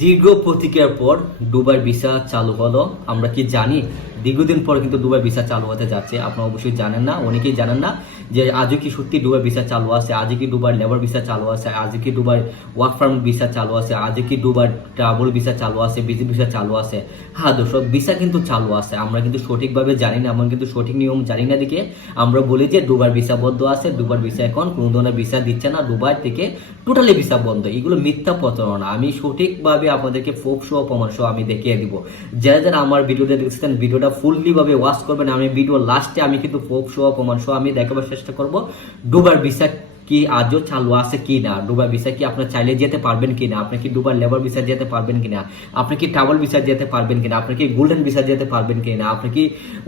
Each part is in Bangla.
দীর্ঘ প্রতীক্ষার পর দুবাই ভিসা চালু হলো। আমরা কি জানি দীর্ঘদিন পর কিন্তু দুবাই ভিসা চালু হতে যাচ্ছে? আপনারা অবশ্যই জানেন না, অনেকেই জানেন না যে আজও কি সত্যি দুবাই ভিসা চালু আছে, আজও কি দুবাই লেবার ভিসা চালু আছে, আজও কি দুবাই ওয়ার্ক পারমিট ভিসা চালু আছে, আজও কি দুবাই ট্রাভেল ভিসা চালু আছে, বিজি ভিসা চালু আছে। হ্যাঁ দর্শক, ভিসা কিন্তু চালু আছে, আমরা কিন্তু সঠিকভাবে জানি না, আমরা কিন্তু সঠিক নিয়ম জানি না দিকে আমরা বলি যে দুবাই ভিসা বন্ধ আছে, দুবাই ভিসা এখন কোনো ধরনের ভিসা দিচ্ছে না, দুবাই থেকে টোটালি ভিসা বন্ধ। এগুলো মিথ্যা প্রচারণা। আমি সঠিকভাবে আপনাদেরকে প্রুফ সহ প্রমাণ সহ আমি দেখিয়ে দিব। যারা যারা আমার ভিডিওটা দেখছেন ভিডিওটা ফুললি ভাবে ওয়াচ করবেন। আমি ভিডিও লাস্টে আমি কিন্তু প্রুফ সহ প্রমাণ সহ আমি দেখাবার চেষ্টা করব দুবার ভিসা কি আজও চালু আছে কি না, দুবাই ভিসা কি আপনার চাইলে যেতে পারবেন কিনা, আপনি কি দুবাই লেবার ভিসা যেতে পারবেন কিনা, আপনি কি ট্রাভেল ভিসা যেতে পারবেন কিনা, আপনি কি গোল্ডেন ভিসা যেতে পারবেন কিনা, আপনি কি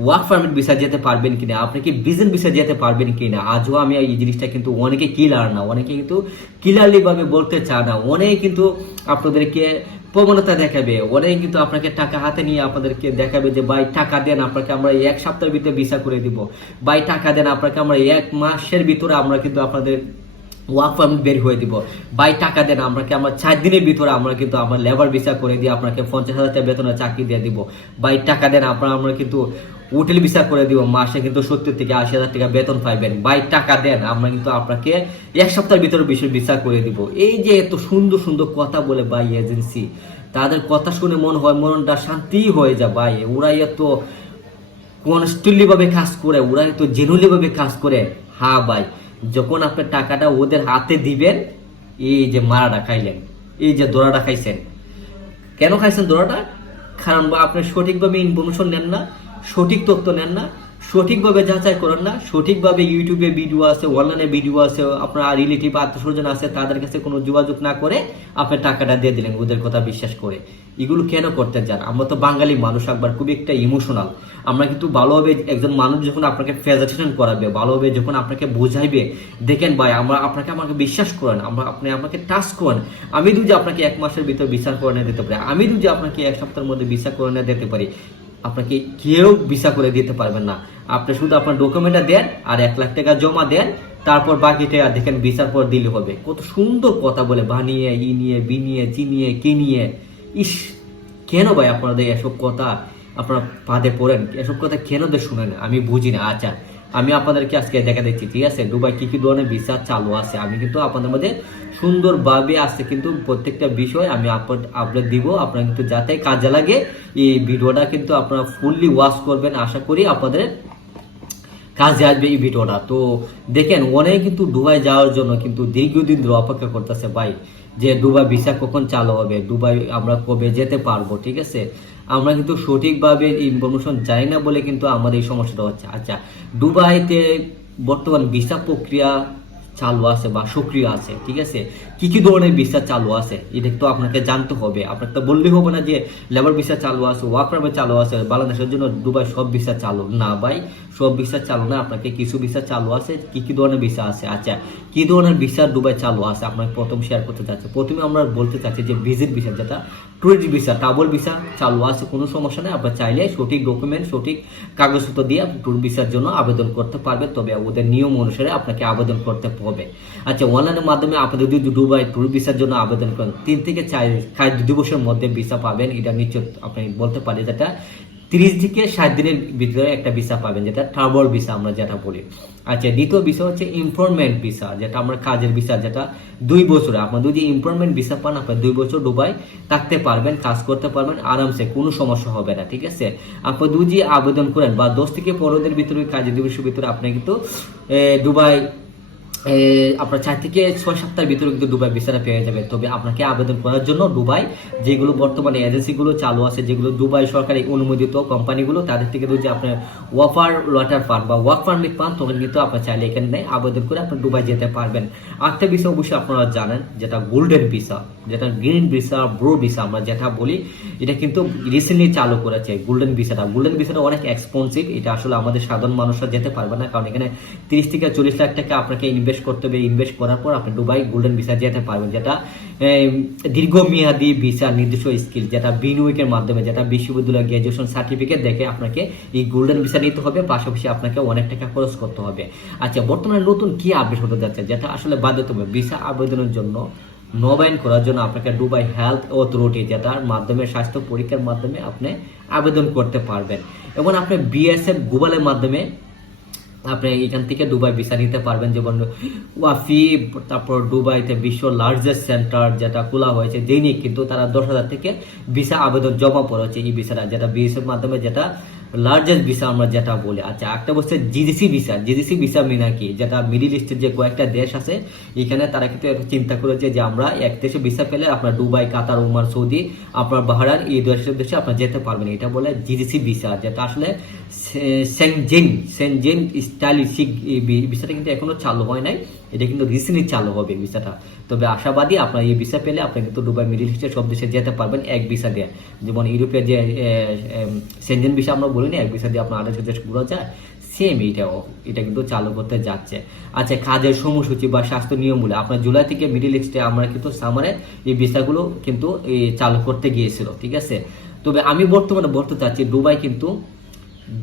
ওয়ার্ক পারমিট ভিসা যেতে পারবেন কিনা, আপনি কি বিজনেস ভিসা যেতে পারবেন কিনা। আজও আমি এই জিনিসটা কিন্তু অনেকে ক্লিয়ার না, অনেকে কিন্তু ক্লিয়ারলি ভাবে বলতে চায় না, অনেকে কিন্তু আপনাদেরকে প্রবণতা দেখাবে, অনেক কিন্তু আপনাকে টাকা হাতে নিয়ে আপনাদেরকে দেখাবে যে ভাই টাকা দেন, আপনাকে আমরা এক সপ্তাহের ভিতরে ভিসা করে দিব, ভাই টাকা দেন, আপনাকে আমরা এক মাসের ভিতরে আমরা কিন্তু আপনাদের ওয়ার্ক পারমিট বের হয়ে দিব, ভাই টাকা দেন, আপনাকে আমরা 4 দিনের ভিতরে আমরা কিন্তু আমার লেবার ভিসা করে দিয়ে আপনাকে 50,000 টাকা বেতনের চাকরি দিয়ে দিব, ভাই টাকা দেন, আমরা কিন্তু হোটেল ভিসা করে দিব, মাসে কিন্তু 70 থেকে 80,000 টাকা বেতন পাইবেন, ভাই টাকা দেন, আমরা কিন্তু আপনাকে এক সপ্তাহের ভিতরে ভিসা করে দিব। এই যে এত সুন্দর সুন্দর কথা বলে ভাই এজেন্সি, তাদের কথা শুনে মন হয় মনটা শান্তি হয়ে যায় ভাই। ওরা এত কনস্ট্যান্টলি ভাবে কাজ করে, ওরা এত জেনুইনলি ভাবে কাজ করে। হ্যাঁ ভাই, যখন আপনি টাকাটা ওদের হাতে দিবেন, এই যে মারাটা খাইলেন, এই যে দোড়াটা খাইছেন, কেন খাইছেন দোড়াটা? কারণ আপনি সঠিকভাবে ইনফরমেশন নেন না, সঠিক তথ্য নেন না, সঠিকভাবে যাচাই করেন না, সঠিকভাবে ইউটিউবে ভিডিও আছে, অনলাইনে ভিডিও আছে, আপনার রিলেটিভ আত্মীয়স্বজন আছে, তাদের কাছে কোনো যোগাযোগ না করে আপনি টাকাটা দিয়ে দিলেন ওদের কথা বিশ্বাস করে। এগুলো কেন করতে যান? আমরা তো বাঙালি মানুষ, একবার খুবই একটা ইমোশনাল। আমরা কিন্তু ভালোভাবে একজন মানুষ যখন আপনাকে প্রেজেন্টেশন করাবে, ভালোভাবে যখন আপনাকে বোঝাইবে, দেখেন ভাই আমরা আমাকে বিশ্বাস করেন, আপনি আমাকে টাচ করেন, আমি যদি আপনাকে 1 মাসের ভিতর বিচার করে নিয়ে দিতে পারি, আমি যদি আপনাকে 1 সপ্তাহের মধ্যে বিচার করে নিয়ে দিতে পারি, আপনাকে কেউ ভিসা করে দিতে পারবেন না। আপনি শুধু আপনার ডকুমেন্টটা দেন আর 1 লাখ টাকা জমা দেন, তারপর বাকিটা দেখেন ভিসার পর দিলে হবে। কত সুন্দর কথা বলে বানিয়ে নিয়ে বি নিয়ে চি নিয়ে কে নিয়ে। ইস, কেন ভাই আপনাদের এসব কথা আপনারা পাদে পড়েন? এসব কথা কেন শুনেন আমি বুঝি না। আচ্ছা, আমি আপনাদেরকে আজকে দেখা দিচ্ছি, ঠিক আছে, দুবাই কি কি ধরনের ভিসা চালু আছে। আমি কিন্তু আপনাদের মধ্যে সুন্দরভাবে আসছে কিন্তু প্রত্যেকটা বিষয় আমি আপলোড দিব, আপনারা কিন্তু যাতে কাজে লাগে এই ভিডিওটা কিন্তু আপনারা ফুললি ওয়াচ করবেন। আশা করি আপনাদের কাজে আসবে এই ভিডিওটা। তো দেখেন, অনেক কিন্তু দুবাই যাওয়ার জন্য কিন্তু দীর্ঘদিন ধরে অপেক্ষা করতেছে ভাই, যে দুবাই ভিসা কখন চালু হবে, দুবাই আমরা কবে যেতে পারবো। ঠিক আছে, আমরা কিন্তু সঠিকভাবে ইনফরমেশন জানি না বলে কিন্তু আমাদের এই সমস্যাটা হচ্ছে। আচ্ছা, দুবাইতে বর্তমান ভিসা প্রক্রিয়া চালু আছে বা সক্রিয় আছে, ঠিক আছে, কি কি ধরনের ভিসা চালু আছে এটা তো আপনাকে জানতে হবে। আপনাকে তো বললেই হবে না যে লেবার ভিসা চালু আছে, ওয়ার্ক পারমিট চালু আছে, বাংলাদেশের জন্য দুবাই সব ভিসা চালু না ভাই, সব ভিসা চালু না, আপনাকে কিছু ভিসা চালু আছে। কি কি ধরনের ভিসা আছে? আচ্ছা, কি ধরনের ভিসা দুবাই চালু আছে আপনাকে প্রথম শেয়ার করতে চাচ্ছি। প্রথমে আমরা বলতে চাচ্ছি যে ভিজিট ভিসা, যেটা ট্যুরিস্ট ভিসা, ট্রাভেল ভিসা চালু আছে, কোনো সমস্যা নেই। আপনার চাইলে সঠিক ডকুমেন্ট, সঠিক কাগজপত্র দিয়ে ট্যুর ভিসার জন্য আবেদন করতে পারবেন, তবে ওদের নিয়ম অনুসারে আপনাকে আবেদন করতে হবে। আচ্ছা, অনলাইনের মাধ্যমে আপনি যদি দুবাই ট্যুর ভিসার জন্য আবেদন করেন 3 থেকে 4 দিবসের মধ্যে ভিসা পাবেন, এটা নিশ্চিত আপনি বলতে পারি। যেটা 30 থেকে 60 দিনের ভিতরে একটা ভিসা পাবেন, যেটা ট্রাভেল ভিসা আমরা যেটা বলি। আচ্ছা, দ্বিতীয় ভিসা হচ্ছে এমপ্লয়মেন্ট ভিসা, যেটা আমরা কাজের ভিসা, যেটা 2 বছরে আপনার যদি এমপ্লয়মেন্ট ভিসা পান, আপনার 2 বছর দুবাই থাকতে পারবেন, কাজ করতে পারবেন আরামসে, কোনো সমস্যা হবে না। ঠিক আছে, আপনি যদি আবেদন করেন বা 10 থেকে 15 দিনের ভিতরে কাজের দিবসের ভিতরে আপনি কিন্তু দুবাই আপনার 4 থেকে 6 সপ্তাহের ভিতরে কিন্তু দুবাই ভিসাটা পেয়ে যাবে। তবে আপনাকে আবেদন করার জন্য দুবাই যেগুলো বর্তমানে এজেন্সিগুলো চালু আছে, যেগুলো দুবাই সরকারি অনুমোদিত কোম্পানিগুলো, তাদের থেকে যদি আপনার অফার লেটার পান বা ওয়ার্ক পারমিট পান, তখন কিন্তু আপনার চাইলে এখানে আবেদন করে আপনি দুবাই যেতে পারবেন। আরেকটা ভিসা অবশ্যই আপনারা জানেন, যেটা গোল্ডেন ভিসা, যেটা গ্রিন ভিসা, ব্রো ভিসা আমরা যেটা বলি, এটা কিন্তু রিসেন্টলি চালু করেছে গোল্ডেন ভিসাটা। গোল্ডেন ভিসাটা অনেক এক্সপেন্সিভ, এটা আসলে আমাদের সাধারণ মানুষরা যেতে পারবে না, কারণ এখানে 30 থেকে 40 লাখ টাকা আপনাকে ইনভেস্ট করতে হবে। ইনভেস্ট করার পর আপনি দুবাই গোল্ডেন ভিসা যেতে পারবেন, যেটা দীর্ঘমেয়াদী ভিসা, নির্দিষ্ট স্কিল, যেটা বিনিয়োগের মাধ্যমে, যেটা বিশ্ববিদ্যালয় গ্র্যাজুয়েশন সার্টিফিকেট দেখে আপনাকে এই গোল্ডেন ভিসা নিতে হবে, পাশাপাশি আপনাকে অনেক টাকা খরচ করতে হবে। আচ্ছা, বর্তমানে নতুন কি আপডেট হতে যাচ্ছে, যেটা আসলে বাধ্যতামূলক ভিসা আবেদনের জন্য নবায়ন করার জন্য আপনাকে দুবাই হেলথ অথরিটি, যেটার মাধ্যমে স্বাস্থ্য পরীক্ষার মাধ্যমে আপনি আবেদন করতে পারবেন। এবং আপনি বিএসএফ গ্লোবালের মাধ্যমে আপনি এখান থেকে দুবাই ভিসা নিতে পারবেন। যেমন ওয়াফি, তারপর দুবাইতে বিশ্ব লার্জেস্ট সেন্টার যেটা খোলা হয়েছে দৈনিক কিন্তু তারা 10,000 থেকে ভিসা আবেদন জমা পড়েছে এই ভিসাটা, যেটা বিএসএফ মাধ্যমে, যেটা লার্জেস্ট ভিসা আমরা যেটা বলি। আচ্ছা, একটা বলছে জিডিসি ভিসা। জিডিসি ভিসা মিনা কি, যেটা মিডিল ইস্টের যে কয়েকটা দেশ আছে এখানে তারা কিন্তু একটু চিন্তা করেছে যে আমরা এক দেশে ভিসা পেলে আপনার দুবাই, কাতার, ওমান, সৌদি, আপনার বাহরাইন এই দেশে আপনার যেতে পারবেন। এটা বলে জিডিসি ভিসা, যেটা আসলে সেনজেন স্টাইলিশিক ভিসাটা কিন্তু এখনো চালু হয় নাই, এটা কিন্তু রিসেন্টলি চালু হবে ভিসাটা। তবে আশাবাদী আপনার এই ভিসা পেলে আপনি কিন্তু দুবাই, মিডিল ইস্টের সব দেশে যেতে পারবেন এক ভিসা দিয়ে। যেমন ইউরোপের যে সেনজেন ভিসা আমরা বলি না, এক ভিসা দিয়ে আপনার আরেক দেশ ঘুরা যায়, সেম এটা কিন্তু চালু করতে যাচ্ছে। আচ্ছা, কাজের সময়সূচি বা স্বাস্থ্য নিয়মগুলো আপনার জুলাই থেকে মিডিল ইস্টে আমরা কিন্তু সামারে এই ভিসাগুলো কিন্তু চালু করতে গিয়েছিল, ঠিক আছে। তবে আমি বর্তমানে বলতে চাচ্ছি দুবাই কিন্তু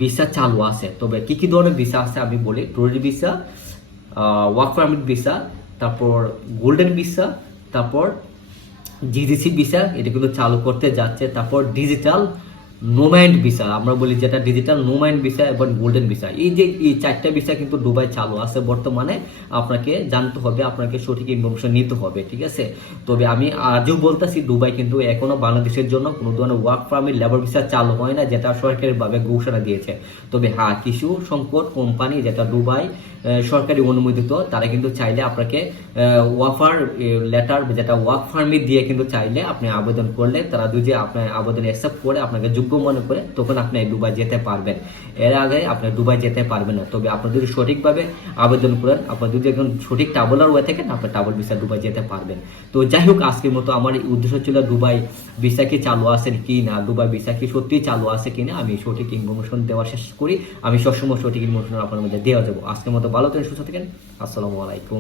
ভিসা চালু আছে। তবে কি কি ধরনের ভিসা আছে আমি বলি। Tourist visa, work permit visa, তারপর গোল্ডেন ভিসা, তারপর জিডিসি ভিসা, এটা কিন্তু চালু করতে যাচ্ছে। তারপর ডিজিটাল নোম্যান্ড ভিসা আমরা বলি, যেটা ডিজিটাল নোম্যান্ড ভিসা এবং গোল্ডেন ভিসা, এই যে এই 4টা ভিসা কিন্তু দুবাই চালু আছে বর্তমানে। আপনাকে জানতে হবে, আপনাকে সঠিক ইনফরমেশন নিতে হবে, ঠিক আছে। তবে আমি আজও বলতেছি দুবাই কিন্তু এখনো বাংলাদেশের জন্য কোনো ধরনের ওয়ার্ক পারমিট, লেবার ভিসা চালু হয় না, যেটা সরকারিভাবে ঘোষণা দিয়েছে। তবে হ্যাঁ, কিছু সংকট কোম্পানি যেটা দুবাই সরকারি অনুমোদিত, তারা কিন্তু চাইলে আপনাকে ওয়াফার লেটার, যেটা ওয়ার্ক পারমিট দিয়ে কিন্তু চাইলে আপনি আবেদন করলে তারা যদি আপনার আবেদন অ্যাকসেপ্ট করে আপনাকে যোগ্য মনে করে, তখন আপনি দুবাই যেতে পারবেন। এর আগে আপনি দুবাই যেতে পারবেন না। তবে আপনি যদি সঠিকভাবে আবেদন করেন, আপনার যদি একজন সঠিক ট্রাভেলার হয়ে থাকেন, আপনি ট্রাভেল ভিসা দুবাই যেতে পারবেন। তো যাই হোক, আজকের মতো আমার উদ্দেশ্য ছিল দুবাই ভিসা কি চালু আছে কি না, দুবাই ভিসা কি সত্যিই চালু আছে কিনা আমি সঠিক ইনফরমেশন দেওয়ার চেষ্টা করি। আমি সবসময় সঠিক ইনফরমেশন আপনার মধ্যে দেওয়া যাবো। আজকের মতো ভালো থাকেন, সুস্থ থাকেন। আসসালামু আলাইকুম।